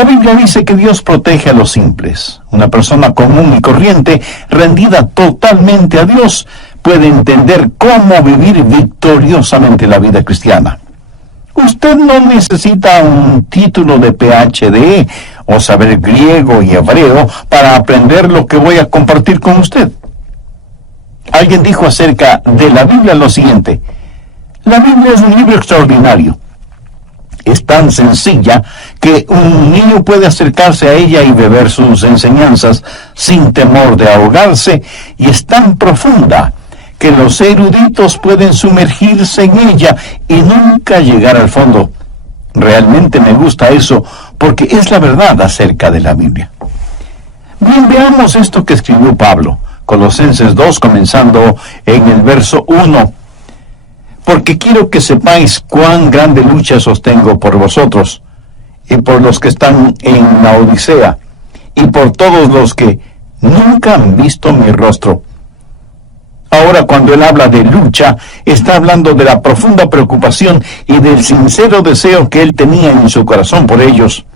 La Biblia dice que Dios protege a los simples. Una persona común y corriente, rendida totalmente a Dios, puede entender cómo vivir victoriosamente la vida cristiana. Usted no necesita un título de PhD o saber griego y hebreo para aprender lo que voy a compartir con usted. Alguien dijo acerca de la Biblia lo siguiente: la Biblia es un libro extraordinario. Es tan sencilla que un niño puede acercarse a ella y beber sus enseñanzas sin temor de ahogarse, y es tan profunda que los eruditos pueden sumergirse en ella y nunca llegar al fondo. Realmente me gusta eso, porque es la verdad acerca de la Biblia. Bien, veamos esto que escribió Pablo, Colosenses 2, comenzando en el verso 1. Porque quiero que sepáis cuán grande lucha sostengo por vosotros, y por los que están en la Odisea, y por todos los que nunca han visto mi rostro. Ahora, cuando él habla de lucha, está hablando de la profunda preocupación y del sincero deseo que él tenía en su corazón por ellos,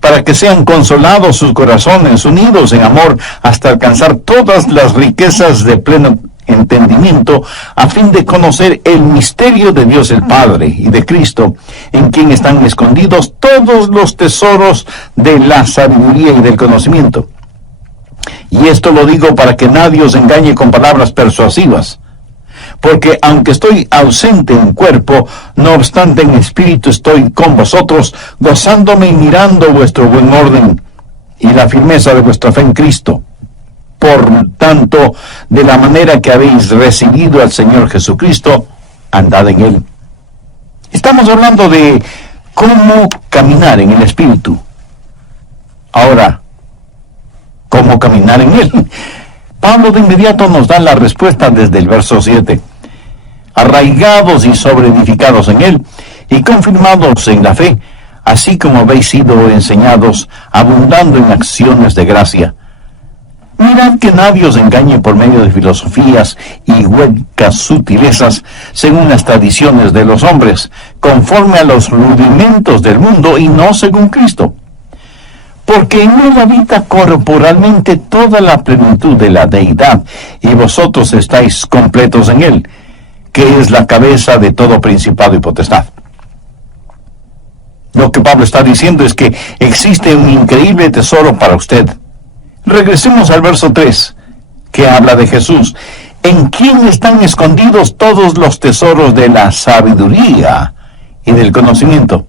para que sean consolados sus corazones, unidos en amor, hasta alcanzar todas las riquezas de pleno entendimiento, a fin de conocer el misterio de Dios el Padre y de Cristo, en quien están escondidos todos los tesoros de la sabiduría y del conocimiento. Y esto lo digo para que nadie os engañe con palabras persuasivas, porque aunque estoy ausente en cuerpo, no obstante en espíritu estoy con vosotros, gozándome y mirando vuestro buen orden y la firmeza de vuestra fe en Cristo. Por tanto, de la manera que habéis recibido al Señor Jesucristo, andad en Él. Estamos hablando de cómo caminar en el Espíritu. Ahora, ¿cómo caminar en Él? Pablo de inmediato nos da la respuesta desde el verso 7. Arraigados y sobreedificados en Él, y confirmados en la fe, así como habéis sido enseñados, abundando en acciones de gracia. Mirad que nadie os engañe por medio de filosofías y huecas sutilezas, según las tradiciones de los hombres, conforme a los rudimentos del mundo y no según Cristo. Porque en él habita corporalmente toda la plenitud de la deidad, y vosotros estáis completos en él, que es la cabeza de todo principado y potestad. Lo que Pablo está diciendo es que existe un increíble tesoro para usted. Regresemos al verso 3, que habla de Jesús, en quien están escondidos todos los tesoros de la sabiduría y del conocimiento.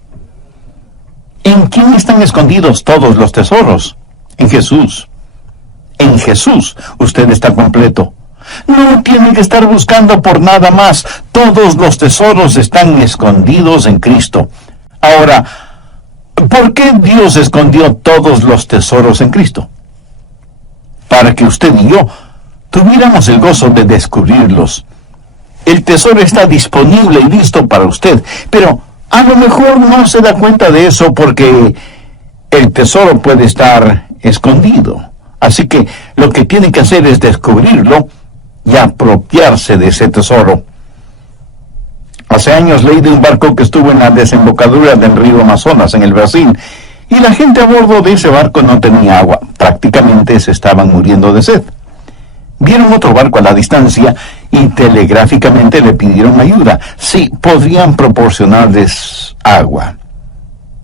¿En quién están escondidos todos los tesoros? En Jesús. En Jesús usted está completo. No tiene que estar buscando por nada más. Todos los tesoros están escondidos en Cristo. Ahora, ¿por qué Dios escondió todos los tesoros en Cristo? Para que usted y yo tuviéramos el gozo de descubrirlos. El tesoro está disponible y listo para usted, pero a lo mejor no se da cuenta de eso porque el tesoro puede estar escondido. Así que lo que tiene que hacer es descubrirlo y apropiarse de ese tesoro. Hace años leí de un barco que estuvo en la desembocadura del río Amazonas, en el Brasil, y la gente a bordo de ese barco no tenía agua. Prácticamente se estaban muriendo de sed. Vieron otro barco a la distancia y telegráficamente le pidieron ayuda. Sí, podrían proporcionarles agua.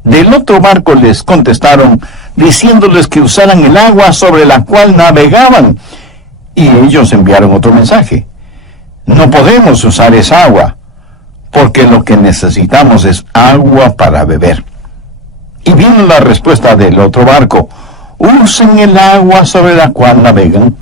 Del otro barco les contestaron diciéndoles que usaran el agua sobre la cual navegaban. Y ellos enviaron otro mensaje. No podemos usar esa agua, porque lo que necesitamos es agua para beber. Y vino la respuesta del otro barco: usen el agua sobre la cual navegan.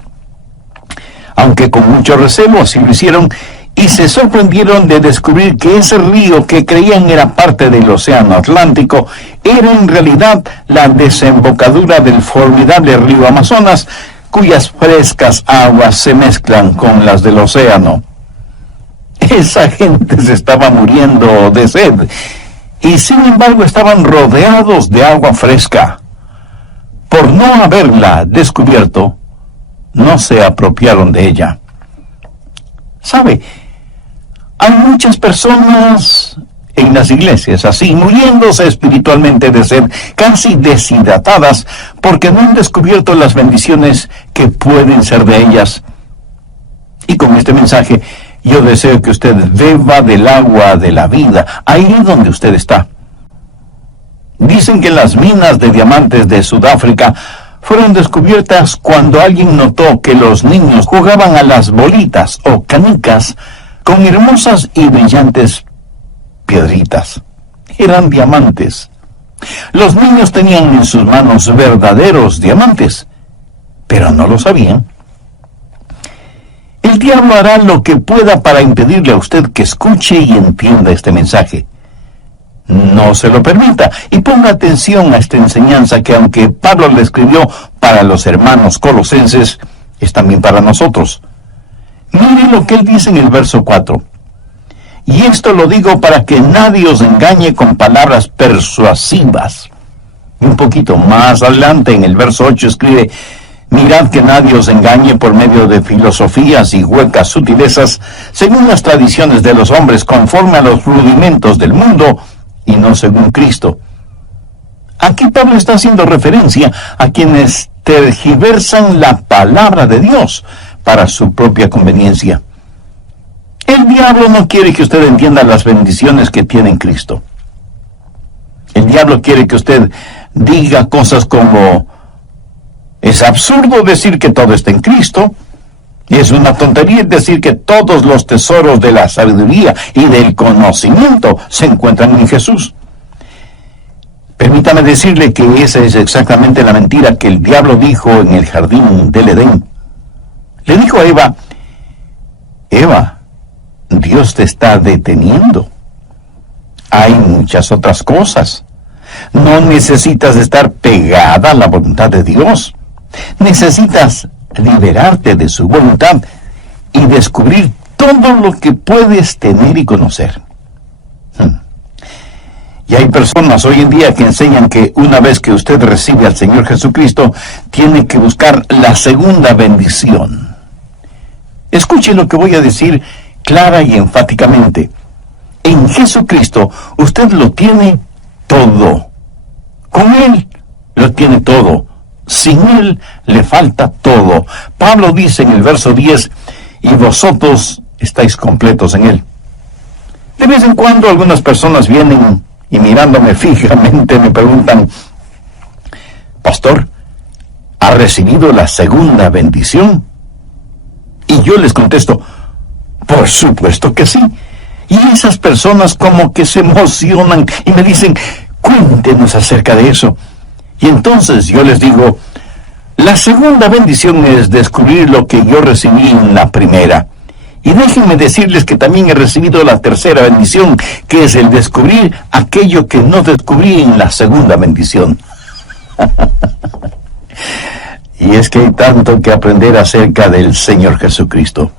Aunque con mucho recelo así lo hicieron, y se sorprendieron de descubrir que ese río que creían era parte del océano Atlántico, era en realidad la desembocadura del formidable río Amazonas, cuyas frescas aguas se mezclan con las del océano. Esa gente se estaba muriendo de sed, y sin embargo estaban rodeados de agua fresca. Por no haberla descubierto, no se apropiaron de ella. ¿Sabe? Hay muchas personas en las iglesias así, muriéndose espiritualmente de sed, casi deshidratadas, porque no han descubierto las bendiciones que pueden ser de ellas. Y con este mensaje, yo deseo que usted beba del agua de la vida, ahí donde usted está. Dicen que las minas de diamantes de Sudáfrica fueron descubiertas cuando alguien notó que los niños jugaban a las bolitas o canicas con hermosas y brillantes piedritas. Eran diamantes. Los niños tenían en sus manos verdaderos diamantes, pero no lo sabían. El diablo hará lo que pueda para impedirle a usted que escuche y entienda este mensaje. No se lo permita y ponga atención a esta enseñanza que, aunque Pablo le escribió para los hermanos colosenses, es también para nosotros. Mire lo que él dice en el verso 4. Y esto lo digo para que nadie os engañe con palabras persuasivas. Y un poquito más adelante, en el verso 8, escribe: mirad que nadie os engañe por medio de filosofías y huecas sutilezas, según las tradiciones de los hombres, conforme a los rudimentos del mundo, y no según Cristo. Aquí Pablo está haciendo referencia a quienes tergiversan la palabra de Dios para su propia conveniencia. El diablo no quiere que usted entienda las bendiciones que tiene en Cristo. El diablo quiere que usted diga cosas como: es absurdo decir que todo está en Cristo. Es una tontería decir que todos los tesoros de la sabiduría y del conocimiento se encuentran en Jesús. Permítame decirle que esa es exactamente la mentira que el diablo dijo en el jardín del Edén. Le dijo a Eva: Eva, Dios te está deteniendo. Hay muchas otras cosas. No necesitas estar pegada a la voluntad de Dios. Necesitas liberarte de su voluntad y descubrir todo lo que puedes tener y conocer. Y hay personas hoy en día que enseñan que una vez que usted recibe al Señor Jesucristo, tiene que buscar la segunda bendición. Escuche lo que voy a decir clara y enfáticamente. En Jesucristo usted lo tiene todo. Con Él lo tiene todo. Sin Él le falta todo. Pablo dice en el verso 10, y vosotros estáis completos en Él. De vez en cuando algunas personas vienen y mirándome fijamente me preguntan: pastor, ¿ha recibido la segunda bendición? Y yo les contesto: por supuesto que sí. Y esas personas como que se emocionan y me dicen: cuéntenos acerca de eso. Y entonces yo les digo: la segunda bendición es descubrir lo que yo recibí en la primera. Y déjenme decirles que también he recibido la tercera bendición, que es el descubrir aquello que no descubrí en la segunda bendición. Y es que hay tanto que aprender acerca del Señor Jesucristo.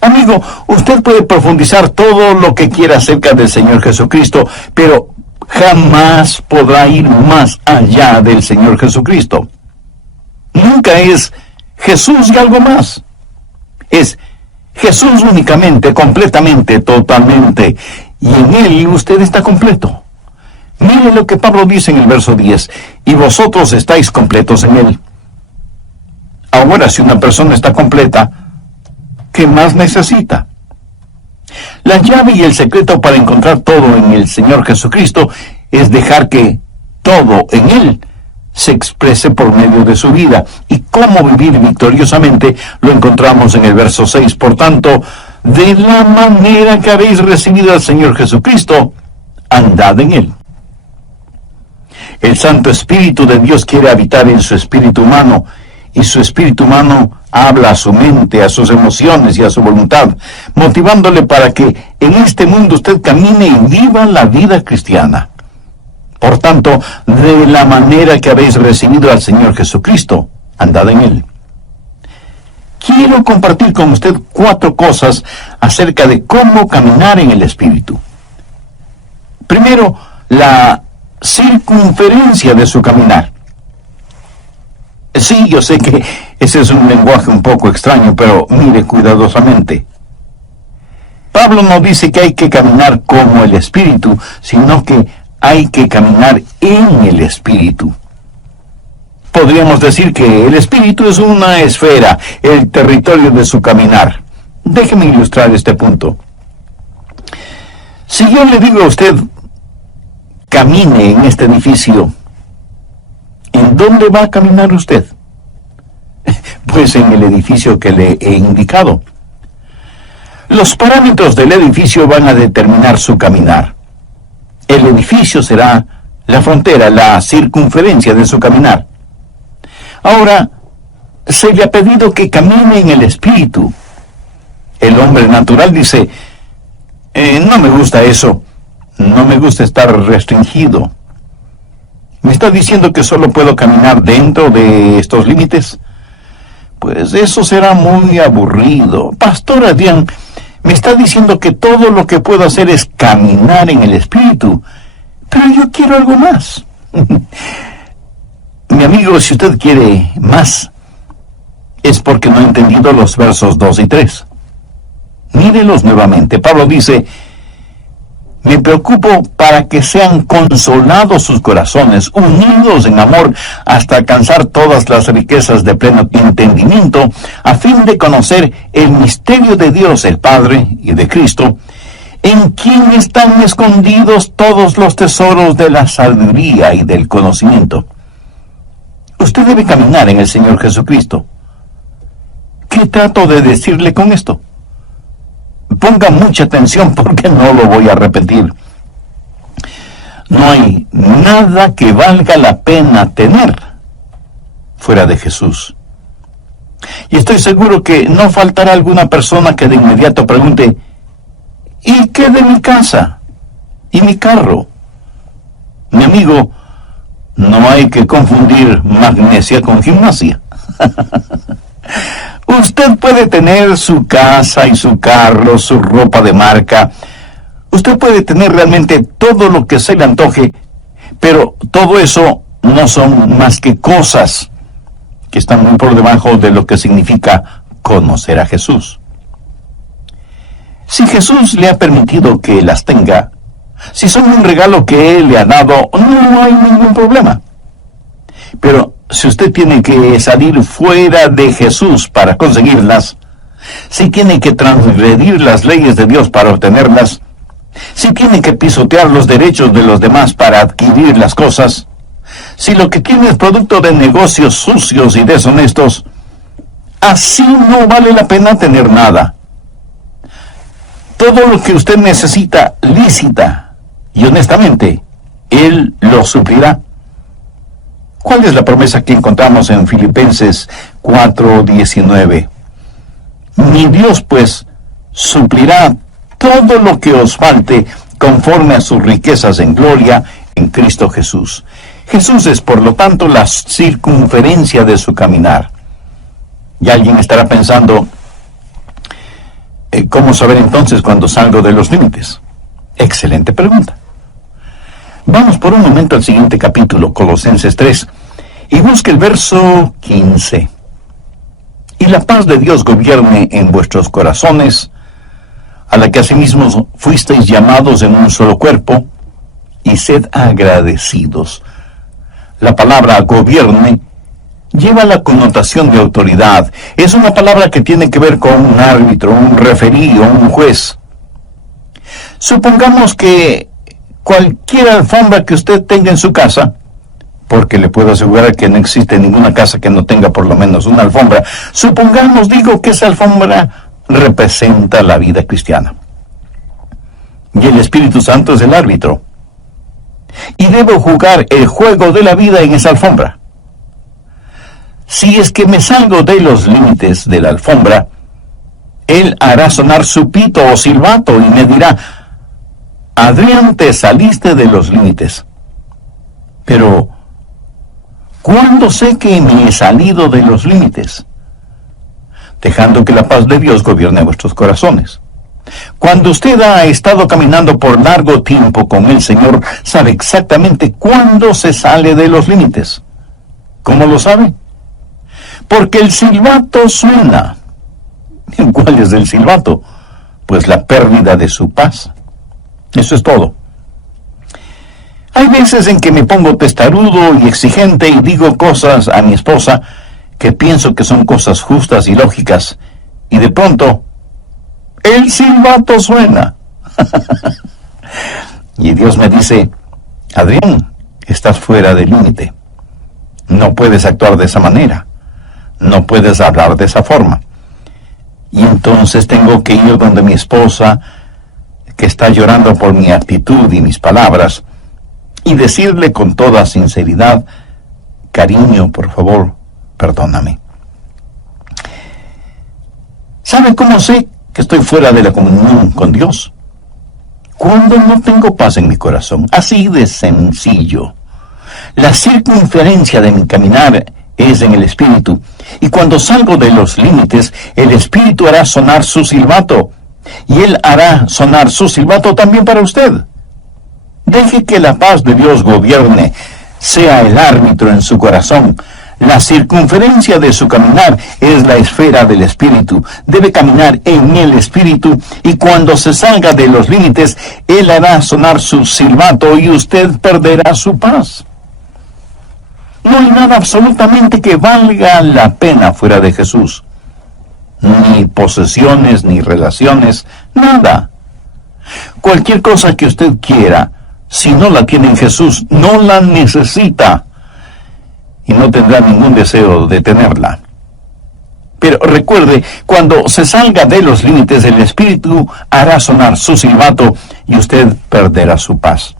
Amigo, usted puede profundizar todo lo que quiera acerca del Señor Jesucristo, pero jamás podrá ir más allá del Señor Jesucristo. Nunca es Jesús y algo más. Es Jesús únicamente, completamente, totalmente. Y en Él usted está completo. Mire lo que Pablo dice en el verso 10. Y vosotros estáis completos en Él. Ahora, si una persona está completa, ¿qué más necesita? La llave y el secreto para encontrar todo en el Señor Jesucristo es dejar que todo en Él se exprese por medio de su vida. Y cómo vivir victoriosamente lo encontramos en el verso 6. Por tanto, de la manera que habéis recibido al Señor Jesucristo, andad en Él. El Santo Espíritu de Dios quiere habitar en su espíritu humano, y su espíritu humano habla a su mente, a sus emociones y a su voluntad, motivándole para que en este mundo usted camine y viva la vida cristiana. Por tanto, de la manera que habéis recibido al Señor Jesucristo, andad en Él. Quiero compartir con usted 4 cosas acerca de cómo caminar en el Espíritu. Primero, la circunferencia de su caminar. Sí, yo sé que ese es un lenguaje un poco extraño, pero mire cuidadosamente. Pablo no dice que hay que caminar como el Espíritu, sino que hay que caminar en el Espíritu. Podríamos decir que el Espíritu es una esfera, el territorio de su caminar. Déjeme ilustrar este punto. Si yo le digo a usted, camine en este edificio, ¿en dónde va a caminar usted? Pues en el edificio que le he indicado. Los parámetros del edificio van a determinar su caminar. El edificio será la frontera, la circunferencia de su caminar. Ahora, se le ha pedido que camine en el Espíritu. El hombre natural dice, no me gusta eso, no me gusta estar restringido. ¿Me está diciendo que solo puedo caminar dentro de estos límites? Pues eso será muy aburrido. Pastor Adrián, me está diciendo que todo lo que puedo hacer es caminar en el Espíritu, pero yo quiero algo más. Mi amigo, si usted quiere más, es porque no ha entendido los versos 2 y 3. Mírelos nuevamente. Pablo dice, me preocupo para que sean consolados sus corazones, unidos en amor, hasta alcanzar todas las riquezas de pleno entendimiento, a fin de conocer el misterio de Dios, el Padre, y de Cristo, en quien están escondidos todos los tesoros de la sabiduría y del conocimiento. Usted debe caminar en el Señor Jesucristo. ¿Qué trato de decirle con esto? Ponga mucha atención porque no lo voy a repetir. No hay nada que valga la pena tener fuera de Jesús. Y estoy seguro que no faltará alguna persona que de inmediato pregunte, ¿y qué de mi casa? ¿Y mi carro? Mi amigo, no hay que confundir magnesia con gimnasia. Usted puede tener su casa y su carro, su ropa de marca. Usted puede tener realmente todo lo que se le antoje, pero todo eso no son más que cosas que están muy por debajo de lo que significa conocer a Jesús. Si Jesús le ha permitido que las tenga, si son un regalo que Él le ha dado, no hay ningún problema. Pero si usted tiene que salir fuera de Jesús para conseguirlas, si tiene que transgredir las leyes de Dios para obtenerlas, si tiene que pisotear los derechos de los demás para adquirir las cosas, si lo que tiene es producto de negocios sucios y deshonestos, así no vale la pena tener nada. Todo lo que usted necesita lícita y honestamente, Él lo suplirá. ¿Cuál es la promesa que encontramos en Filipenses 4:19? Mi Dios, pues, suplirá todo lo que os falte conforme a sus riquezas en gloria en Cristo Jesús. Jesús es, por lo tanto, la circunferencia de su caminar. Y alguien estará pensando, ¿cómo saber entonces cuando salgo de los límites? Excelente pregunta. Vamos por un momento al siguiente capítulo, Colosenses 3, y busque el verso 15. Y la paz de Dios gobierne en vuestros corazones, a la que asimismo fuisteis llamados en un solo cuerpo, y sed agradecidos. La palabra gobierne lleva la connotación de autoridad. Es una palabra que tiene que ver con un árbitro, un referí o un juez. Supongamos que cualquier alfombra que usted tenga en su casa, porque le puedo asegurar que no existe ninguna casa que no tenga por lo menos una alfombra, supongamos, digo, que esa alfombra representa la vida cristiana. Y el Espíritu Santo es el árbitro. Y debo jugar el juego de la vida en esa alfombra. Si es que me salgo de los límites de la alfombra, Él hará sonar su pito o silbato y me dirá, Adrián, te saliste de los límites. Pero, ¿cuándo sé que me he salido de los límites? Dejando que la paz de Dios gobierne vuestros corazones. Cuando usted ha estado caminando por largo tiempo con el Señor, sabe exactamente cuándo se sale de los límites. ¿Cómo lo sabe? Porque el silbato suena. ¿Cuál es el silbato? pues la pérdida de su paz. Eso es todo. Hay veces en que me pongo testarudo y exigente y digo cosas a mi esposa que pienso que son cosas justas y lógicas, y de pronto el silbato suena. Y Dios me dice: Adrián, estás fuera del límite. No puedes actuar de esa manera. No puedes hablar de esa forma. Y entonces tengo que ir donde mi esposa, que está llorando por mi actitud y mis palabras, y decirle con toda sinceridad: cariño, por favor, perdóname. ¿Sabe cómo sé que estoy fuera de la comunión con Dios? Cuando no tengo paz en mi corazón. Así de sencillo. La circunferencia de mi caminar es en el Espíritu, y cuando salgo de los límites, el Espíritu hará sonar su silbato, y Él hará sonar su silbato también para usted. Deje que la paz de Dios gobierne, sea el árbitro en su corazón. La circunferencia de su caminar es la esfera del Espíritu. Debe caminar en el Espíritu, y cuando se salga de los límites, Él hará sonar su silbato y usted perderá su paz. No hay nada absolutamente que valga la pena fuera de Jesús. Ni posesiones, ni relaciones, nada. Cualquier cosa que usted quiera, si no la tiene en Jesús, no la necesita, y no tendrá ningún deseo de tenerla. Pero recuerde, cuando se salga de los límites, el Espíritu hará sonar su silbato y usted perderá su paz.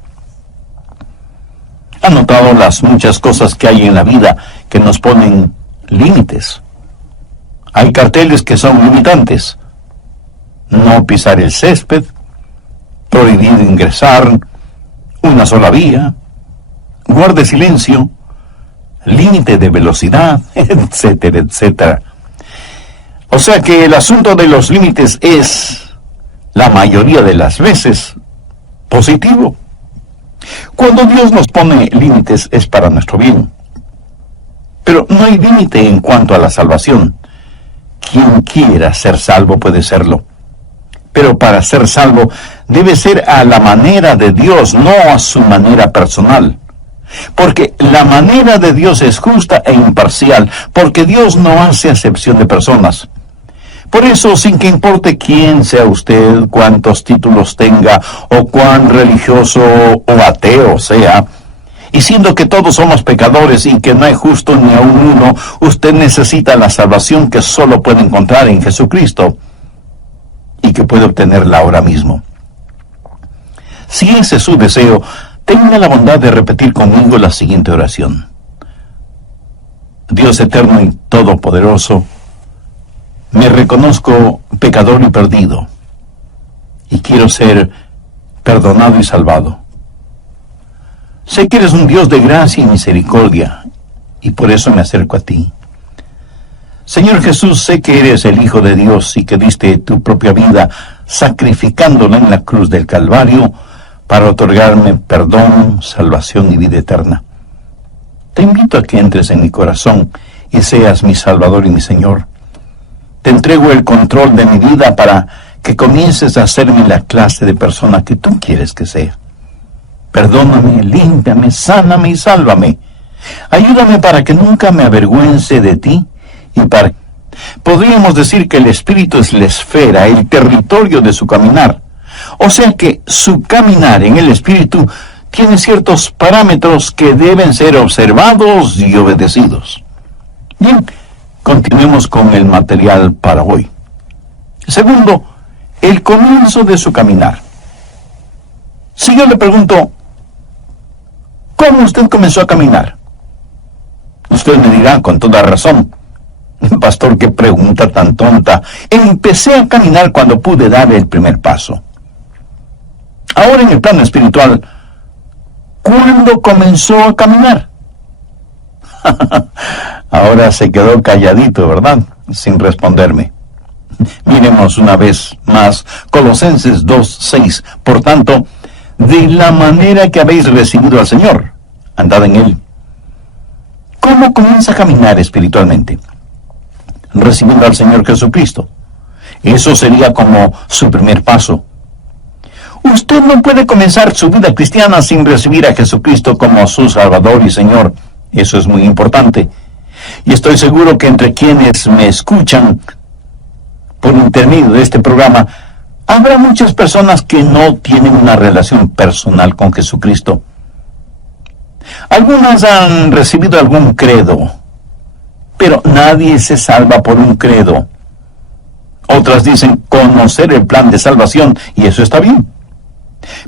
¿Ha notado las muchas cosas que hay en la vida que nos ponen límites? Hay carteles que son limitantes. No pisar el césped, prohibido ingresar, una sola vía, guarde silencio, límite de velocidad, etcétera, etcétera. O sea que el asunto de los límites es, la mayoría de las veces, positivo. Cuando Dios nos pone límites es para nuestro bien. Pero no hay límite en cuanto a la salvación. Quien quiera ser salvo puede serlo. Pero para ser salvo debe ser a la manera de Dios, no a su manera personal. Porque la manera de Dios es justa e imparcial, porque Dios no hace acepción de personas. Por eso, sin que importe quién sea usted, cuántos títulos tenga, o cuán religioso o ateo sea, y siendo que todos somos pecadores y que no hay justo ni aun uno, usted necesita la salvación que solo puede encontrar en Jesucristo, y que puede obtenerla ahora mismo. Si ese es su deseo, tenga la bondad de repetir conmigo la siguiente oración. Dios eterno y todopoderoso, me reconozco pecador y perdido, y quiero ser perdonado y salvado. Sé que eres un Dios de gracia y misericordia, y por eso me acerco a ti. Señor Jesús, sé que eres el Hijo de Dios y que diste tu propia vida sacrificándola en la cruz del Calvario para otorgarme perdón, salvación y vida eterna. Te invito a que entres en mi corazón y seas mi Salvador y mi Señor. Te entrego el control de mi vida para que comiences a hacerme la clase de persona que tú quieres que sea. Perdóname, límpiame, sáname y sálvame. Ayúdame para que nunca me avergüence de ti y para... Podríamos decir que el Espíritu es la esfera, el territorio de su caminar. O sea que su caminar en el Espíritu tiene ciertos parámetros que deben ser observados y obedecidos. Bien, continuemos con el material para hoy. Segundo, el comienzo de su caminar. Si yo le pregunto, ¿cómo usted comenzó a caminar? Usted me dirá con toda razón, pastor, qué pregunta tan tonta. Empecé a caminar cuando pude dar el primer paso. Ahora en el plano espiritual, ¿cuándo comenzó a caminar? Ahora se quedó calladito, ¿verdad? Sin responderme. Miremos una vez más Colosenses 2:6. Por tanto, de la manera que habéis recibido al Señor, andad en Él. ¿Cómo comienza a caminar espiritualmente? Recibiendo al Señor Jesucristo. Eso sería como su primer paso. Usted no puede comenzar su vida cristiana sin recibir a Jesucristo como su Salvador y Señor. Eso es muy importante. Y estoy seguro que entre quienes me escuchan por intermedio de este programa, habrá muchas personas que no tienen una relación personal con Jesucristo. Algunas han recibido algún credo, pero nadie se salva por un credo. Otras dicen conocer el plan de salvación, y eso está bien.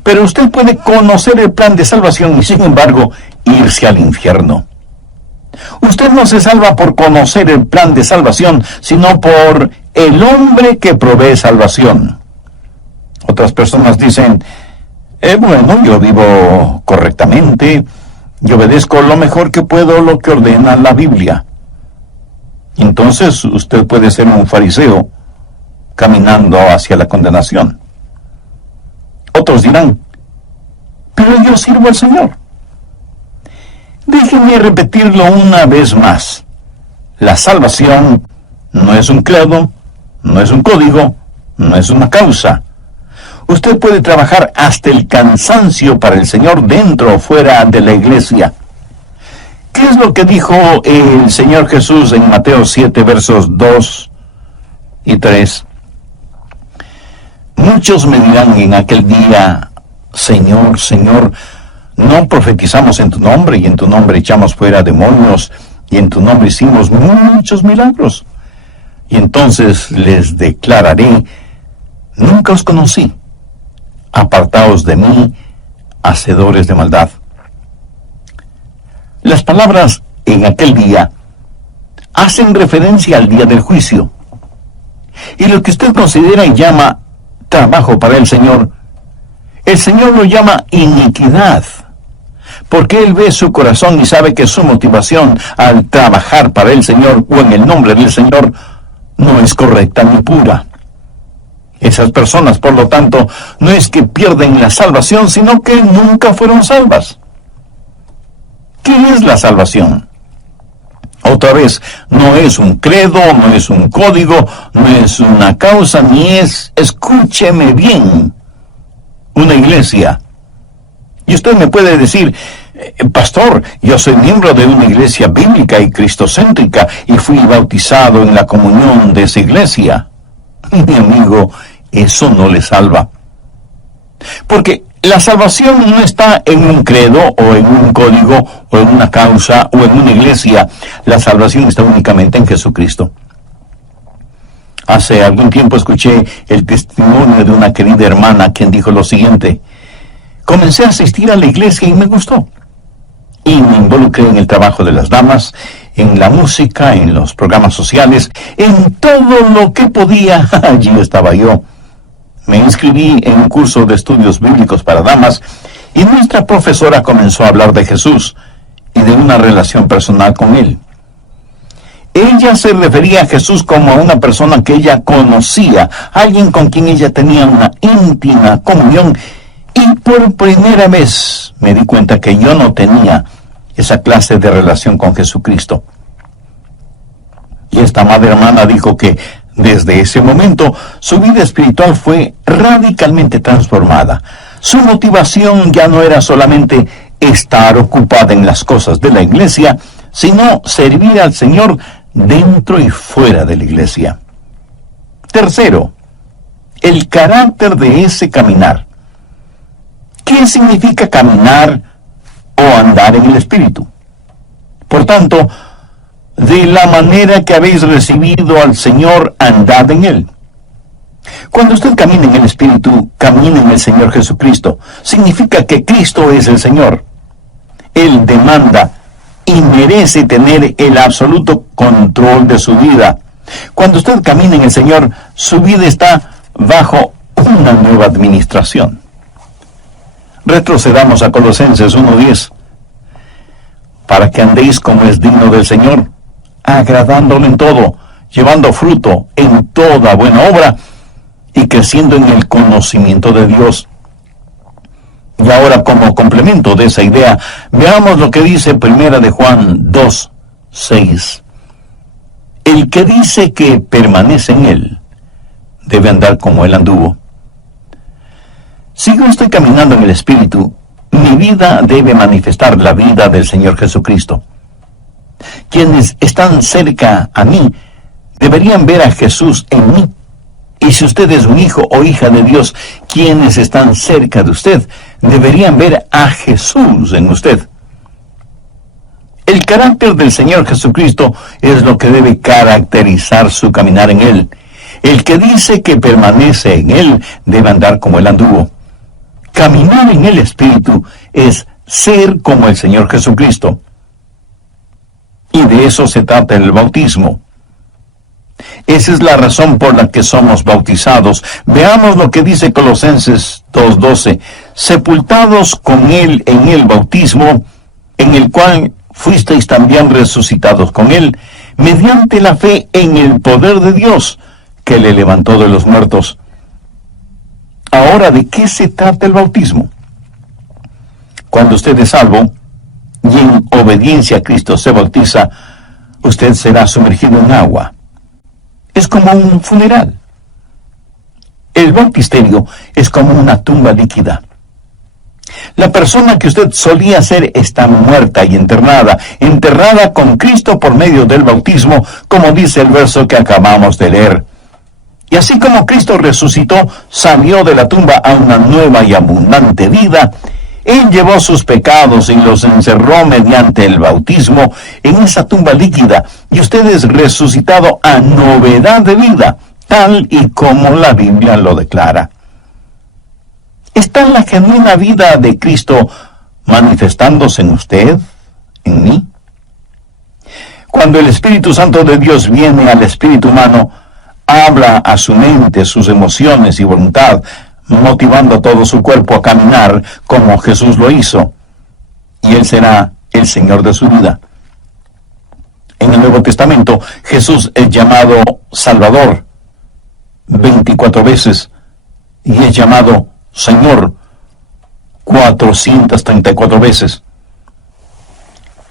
Pero usted puede conocer el plan de salvación y, sin embargo, irse al infierno. Usted no se salva por conocer el plan de salvación, sino por el hombre que provee salvación. Otras personas dicen, bueno, yo vivo correctamente, y obedezco lo mejor que puedo lo que ordena la Biblia. Entonces usted puede ser un fariseo caminando hacia la condenación. Otros dirán, pero yo sirvo al Señor. Déjenme repetirlo una vez más. La salvación no es un credo, no es un código, no es una causa. Usted puede trabajar hasta el cansancio para el Señor dentro o fuera de la iglesia. ¿Qué es lo que dijo el Señor Jesús en Mateo 7, versos 2 y 3? Muchos me dirán en aquel día, Señor, Señor, no profetizamos en tu nombre, y en tu nombre echamos fuera demonios, y en tu nombre hicimos muchos milagros. Y entonces les declararé, nunca os conocí, apartaos de mí, hacedores de maldad. Las palabras en aquel día hacen referencia al día del juicio. Y lo que usted considera y llama trabajo para el Señor lo llama iniquidad, porque Él ve su corazón y sabe que su motivación al trabajar para el Señor o en el nombre del Señor no es correcta ni pura. Esas personas, por lo tanto, no es que pierden la salvación, sino que nunca fueron salvas. ¿Qué es la salvación? Otra vez, no es un credo, no es un código, no es una causa, ni es, escúcheme bien, una iglesia. Y usted me puede decir, pastor, yo soy miembro de una iglesia bíblica y cristocéntrica y fui bautizado en la comunión de esa iglesia. Mi amigo, eso no le salva. Porque la salvación no está en un credo o en un código o en una causa o en una iglesia. La salvación está únicamente en Jesucristo. Hace algún tiempo escuché el testimonio de una querida hermana quien dijo lo siguiente: comencé a asistir a la iglesia y me gustó. Y me involucré en el trabajo de las damas, en la música, en los programas sociales, en todo lo que podía. Allí estaba yo. Me inscribí en un curso de estudios bíblicos para damas y nuestra profesora comenzó a hablar de Jesús y de una relación personal con Él. Ella se refería a Jesús como a una persona que ella conocía, alguien con quien ella tenía una íntima comunión, y por primera vez me di cuenta que yo no tenía esa clase de relación con Jesucristo. Y esta madre hermana dijo que desde ese momento su vida espiritual fue radicalmente transformada. Su motivación ya no era solamente estar ocupada en las cosas de la iglesia, sino servir al Señor dentro y fuera de la iglesia. Tercero, el carácter de ese caminar. ¿Qué significa caminar o andar en el Espíritu? Por tanto, de la manera que habéis recibido al Señor, andad en Él. Cuando usted camina en el Espíritu, camina en el Señor Jesucristo. Significa que Cristo es el Señor. Él demanda y merece tener el absoluto control de su vida. Cuando usted camina en el Señor, su vida está bajo una nueva administración. Retrocedamos a Colosenses 1:10. Para que andéis como es digno del Señor, agradándole en todo, llevando fruto en toda buena obra y creciendo en el conocimiento de Dios. Y ahora, como complemento de esa idea, veamos lo que dice 1 de Juan 2:6. El que dice que permanece en Él, debe andar como Él anduvo. Si yo estoy caminando en el Espíritu, mi vida debe manifestar la vida del Señor Jesucristo. Quienes están cerca a mí deberían ver a Jesús en mí. Y si usted es un hijo o hija de Dios, quienes están cerca de usted deberían ver a Jesús en usted. El carácter del Señor Jesucristo es lo que debe caracterizar su caminar en Él. El que dice que permanece en Él debe andar como Él anduvo. Caminar en el Espíritu es ser como el Señor Jesucristo. Y de eso se trata el bautismo. Esa es la razón por la que somos bautizados. Veamos lo que dice Colosenses 2:12. Sepultados con Él en el bautismo, en el cual fuisteis también resucitados con Él, mediante la fe en el poder de Dios, que le levantó de los muertos. Ahora, ¿de qué se trata el bautismo? Cuando usted es salvo y en obediencia a Cristo se bautiza, usted será sumergido en agua. Es como un funeral. El bautisterio es como una tumba líquida. La persona que usted solía ser está muerta y enterrada con Cristo por medio del bautismo, como dice el verso que acabamos de leer. Y así como Cristo resucitó, salió de la tumba a una nueva y abundante vida, Él llevó sus pecados y los encerró mediante el bautismo en esa tumba líquida, y usted es resucitado a novedad de vida, tal y como la Biblia lo declara. ¿Está la genuina vida de Cristo manifestándose en usted, en mí? Cuando el Espíritu Santo de Dios viene al espíritu humano, habla a su mente, sus emociones y voluntad, motivando a todo su cuerpo a caminar como Jesús lo hizo, y Él será el Señor de su vida. En el Nuevo Testamento, Jesús es llamado Salvador 24 veces, y es llamado Señor 434 veces.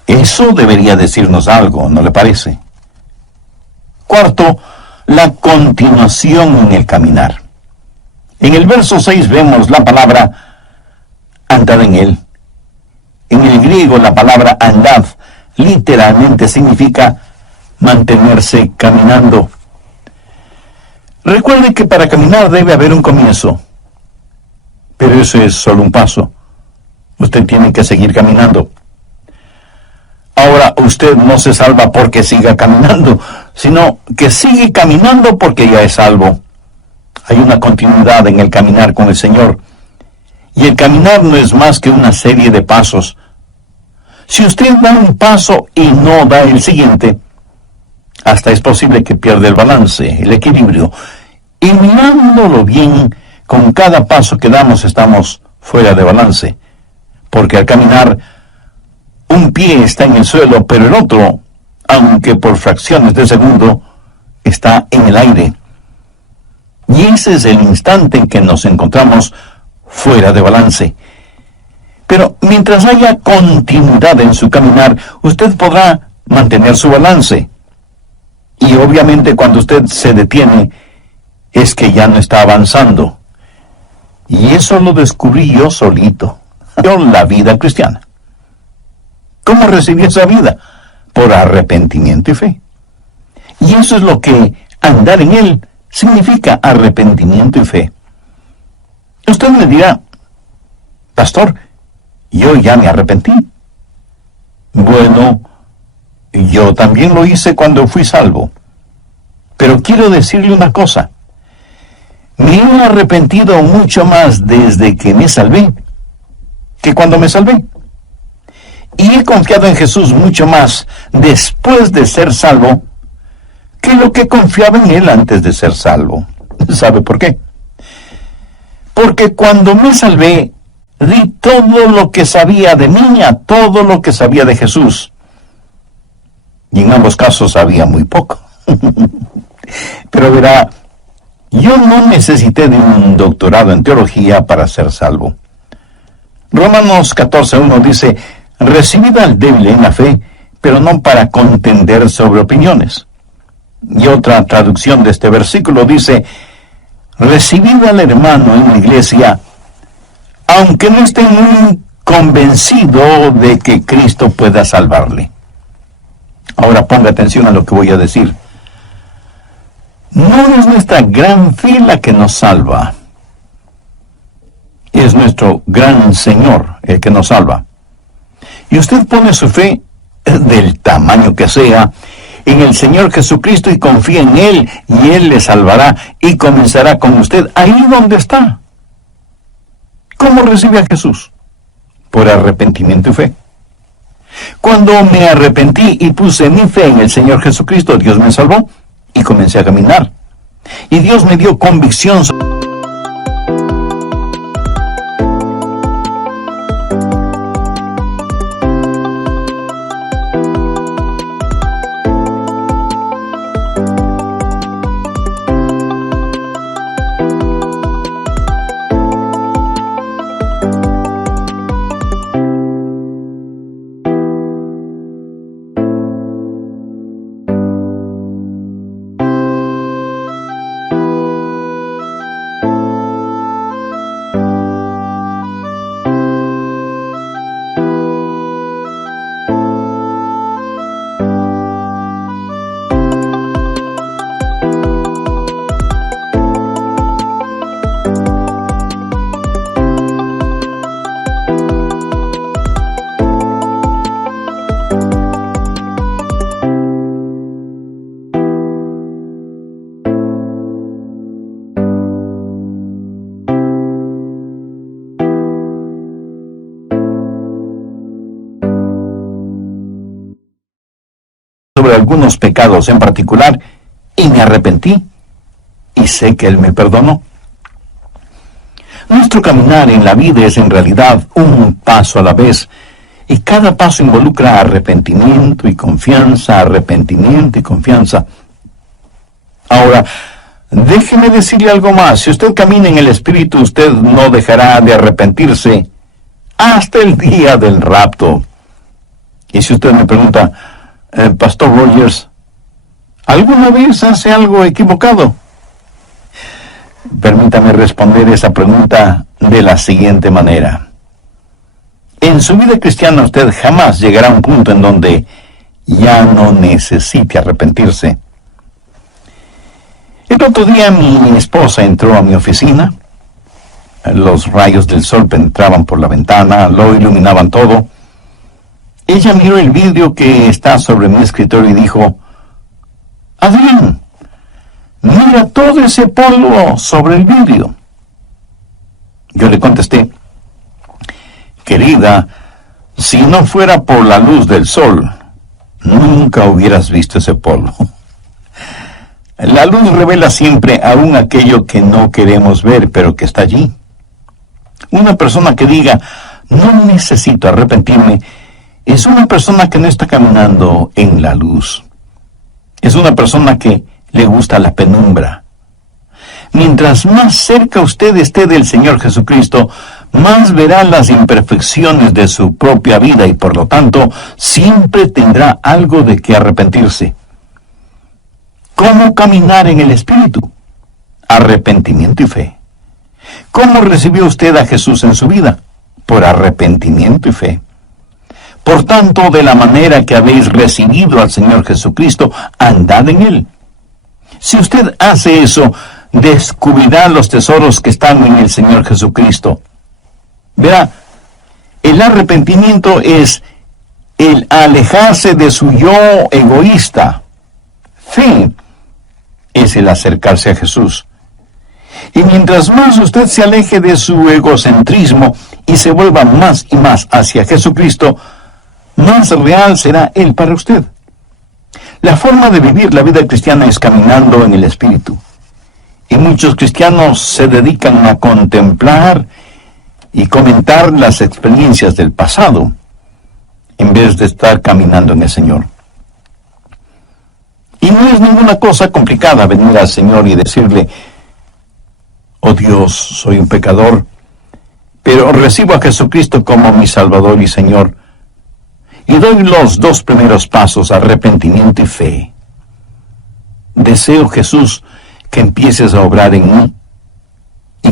Eso debería decirnos algo, ¿no le parece? Cuarto, la continuación en el caminar. En el verso 6 vemos la palabra andar en Él. En el griego la palabra andad literalmente significa mantenerse caminando. Recuerde que para caminar debe haber un comienzo, pero eso es solo un paso. Usted tiene que seguir caminando. Ahora, usted no se salva porque siga caminando, sino que sigue caminando porque ya es salvo. Hay una continuidad en el caminar con el Señor. Y el caminar no es más que una serie de pasos. Si usted da un paso y no da el siguiente, hasta es posible que pierda el balance, el equilibrio. Y mirándolo bien, con cada paso que damos estamos fuera de balance. Porque al caminar, un pie está en el suelo, pero el otro, aunque por fracciones de segundo, está en el aire. Y ese es el instante en que nos encontramos fuera de balance. Pero mientras haya continuidad en su caminar, usted podrá mantener su balance. Y obviamente cuando usted se detiene, es que ya no está avanzando. Y eso lo descubrí yo solito. Yo la vida cristiana. ¿Cómo recibí esa vida? Por arrepentimiento y fe. Y eso es lo que andar en Él significa, arrepentimiento y fe. Usted me dirá, pastor, yo ya me arrepentí. Bueno, yo también lo hice cuando fui salvo. Pero quiero decirle una cosa. Me he arrepentido mucho más desde que me salvé que cuando me salvé. Y he confiado en Jesús mucho más después de ser salvo que lo que confiaba en Él antes de ser salvo. ¿Sabe por qué? Porque cuando me salvé, di todo lo que sabía de mí a todo lo que sabía de Jesús. Y en ambos casos sabía muy poco. Pero verá, yo no necesité de un doctorado en teología para ser salvo. Romanos 14:1 dice, recibid al débil en la fe, pero no para contender sobre opiniones. Y otra traducción de este versículo dice, recibid al hermano en la iglesia, aunque no esté muy convencido de que Cristo pueda salvarle. Ahora ponga atención a lo que voy a decir. No es nuestra gran fe la que nos salva. Es nuestro gran Señor el que nos salva. Y usted pone su fe, del tamaño que sea, en el Señor Jesucristo y confía en Él, y Él le salvará y comenzará con usted ahí donde está. ¿Cómo recibe a Jesús? Por arrepentimiento y fe. Cuando me arrepentí y puse mi fe en el Señor Jesucristo, Dios me salvó y comencé a caminar. Y Dios me dio convicción. Sobre algunos pecados en particular, y me arrepentí, y sé que Él me perdonó. Nuestro caminar en la vida es en realidad un paso a la vez, y cada paso involucra arrepentimiento y confianza, arrepentimiento y confianza. Ahora, déjeme decirle algo más. Si usted camina en el Espíritu, usted no dejará de arrepentirse hasta el día del rapto. Y si usted me pregunta, Pastor Rogers, ¿alguna vez hace algo equivocado? Permítame responder esa pregunta de la siguiente manera. En su vida cristiana usted jamás llegará a un punto en donde ya no necesite arrepentirse. El otro día mi esposa entró a mi oficina. Los rayos del sol penetraban por la ventana, lo iluminaban todo. Ella miró el vidrio que está sobre mi escritorio y dijo, Adrián, mira todo ese polvo sobre el vidrio. Yo le contesté, querida, si no fuera por la luz del sol, nunca hubieras visto ese polvo. La luz revela siempre aún aquello que no queremos ver, pero que está allí. Una persona que diga, no necesito arrepentirme, es una persona que no está caminando en la luz. Es una persona que le gusta la penumbra. Mientras más cerca usted esté del Señor Jesucristo, más verá las imperfecciones de su propia vida y por lo tanto siempre tendrá algo de que arrepentirse. ¿Cómo caminar en el Espíritu? Arrepentimiento y fe. ¿Cómo recibió usted a Jesús en su vida? Por arrepentimiento y fe. Por tanto, de la manera que habéis recibido al Señor Jesucristo, andad en Él. Si usted hace eso, descubrirá los tesoros que están en el Señor Jesucristo. Verá, el arrepentimiento es el alejarse de su yo egoísta. Fe es el acercarse a Jesús. Y mientras más usted se aleje de su egocentrismo y se vuelva más y más hacia Jesucristo, más real será Él para usted. La forma de vivir la vida cristiana es caminando en el Espíritu. Y muchos cristianos se dedican a contemplar y comentar las experiencias del pasado, en vez de estar caminando en el Señor. Y no es ninguna cosa complicada venir al Señor y decirle, oh Dios, soy un pecador, pero recibo a Jesucristo como mi Salvador y Señor, y doy los dos primeros pasos, arrepentimiento y fe. Deseo, Jesús, que empieces a obrar en mí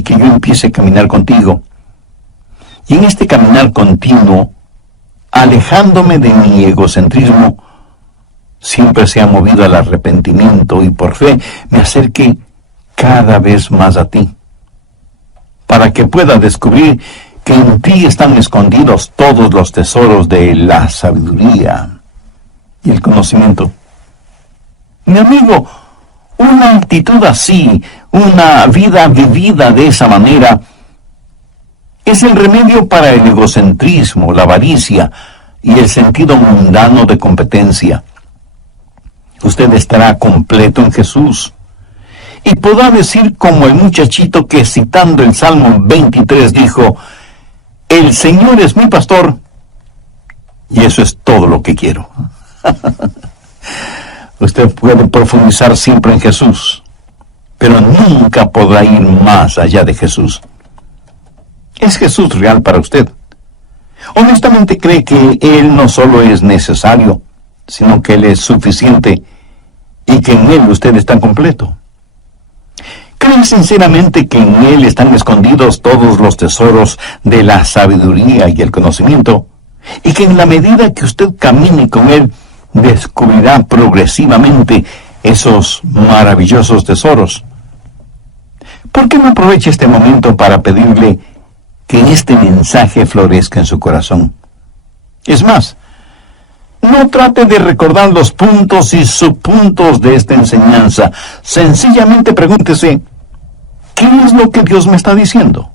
que yo empiece a caminar contigo. Y en este caminar continuo, alejándome de mi egocentrismo, siempre se ha movido al arrepentimiento y por fe me acerque cada vez más a ti, para que pueda descubrir que en ti están escondidos todos los tesoros de la sabiduría y el conocimiento. Mi amigo, una actitud así, una vida vivida de esa manera, es el remedio para el egocentrismo, la avaricia y el sentido mundano de competencia. Usted estará completo en Jesús y podrá decir como el muchachito que, citando el Salmo 23, dijo: el Señor es mi pastor y eso es todo lo que quiero. Usted puede profundizar siempre en Jesús, pero nunca podrá ir más allá de Jesús. ¿Es Jesús real para usted? Honestamente cree que Él no solo es necesario, sino que Él es suficiente y que en Él usted está completo. ¿Cree sinceramente que en Él están escondidos todos los tesoros de la sabiduría y el conocimiento? Y que en la medida que usted camine con Él, descubrirá progresivamente esos maravillosos tesoros. ¿Por qué no aprovecha este momento para pedirle que este mensaje florezca en su corazón? Es más, no trate de recordar los puntos y subpuntos de esta enseñanza. Sencillamente pregúntese: ¿qué es lo que Dios me está diciendo?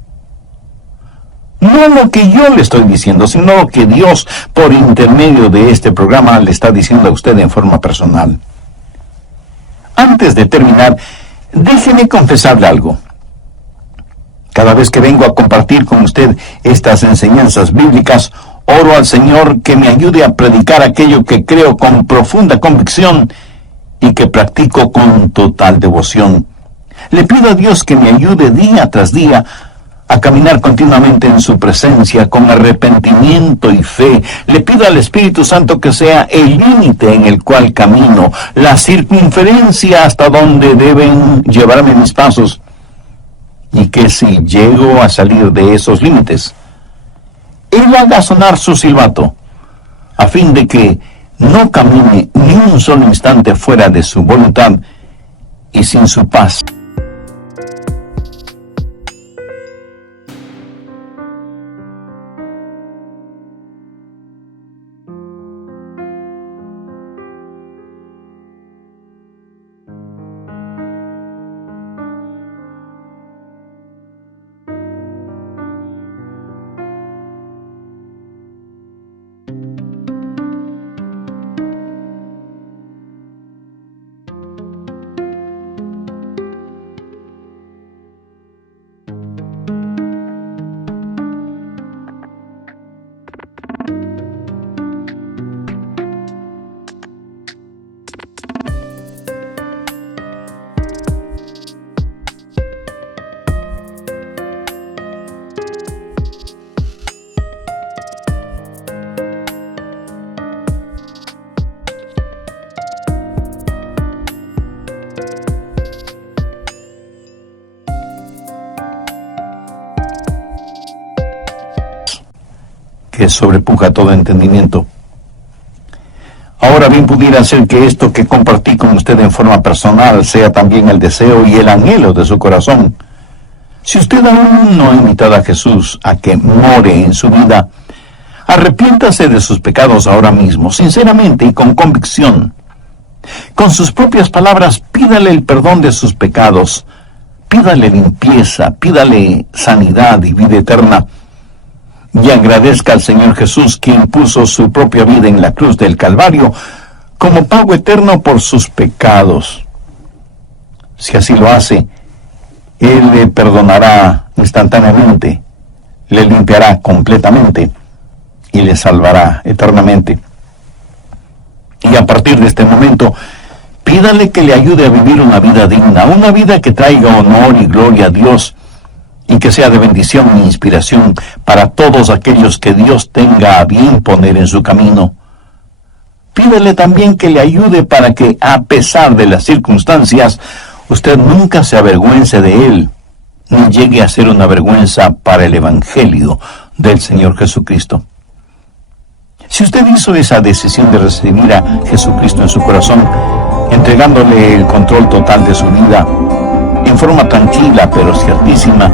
No lo que yo le estoy diciendo, sino lo que Dios, por intermedio de este programa, le está diciendo a usted en forma personal. Antes de terminar, déjeme confesarle algo. Cada vez que vengo a compartir con usted estas enseñanzas bíblicas, oro al Señor que me ayude a predicar aquello que creo con profunda convicción y que practico con total devoción. Le pido a Dios que me ayude día tras día a caminar continuamente en su presencia con arrepentimiento y fe. Le pido al Espíritu Santo que sea el límite en el cual camino, la circunferencia hasta donde deben llevarme mis pasos, y que si llego a salir de esos límites, Él haga sonar su silbato, a fin de que no camine ni un solo instante fuera de su voluntad y sin su paz. Que sobrepuja todo entendimiento. Ahora bien, pudiera ser que esto que compartí con usted en forma personal sea también el deseo y el anhelo de su corazón. Si usted aún no ha invitado a Jesús a que more en su vida, arrepiéntase de sus pecados ahora mismo, sinceramente y con convicción. Con sus propias palabras, pídale el perdón de sus pecados, pídale limpieza, pídale sanidad y vida eterna. Y agradezca al Señor Jesús, quien puso su propia vida en la cruz del Calvario como pago eterno por sus pecados. Si así lo hace, Él le perdonará instantáneamente, le limpiará completamente y le salvará eternamente. Y a partir de este momento, pídale que le ayude a vivir una vida digna, una vida que traiga honor y gloria a Dios, y que sea de bendición e inspiración para todos aquellos que Dios tenga a bien poner en su camino. Pídele también que le ayude para que, a pesar de las circunstancias, usted nunca se avergüence de Él, ni llegue a ser una vergüenza para el Evangelio del Señor Jesucristo. Si usted hizo esa decisión de recibir a Jesucristo en su corazón, entregándole el control total de su vida, en forma tranquila pero ciertísima,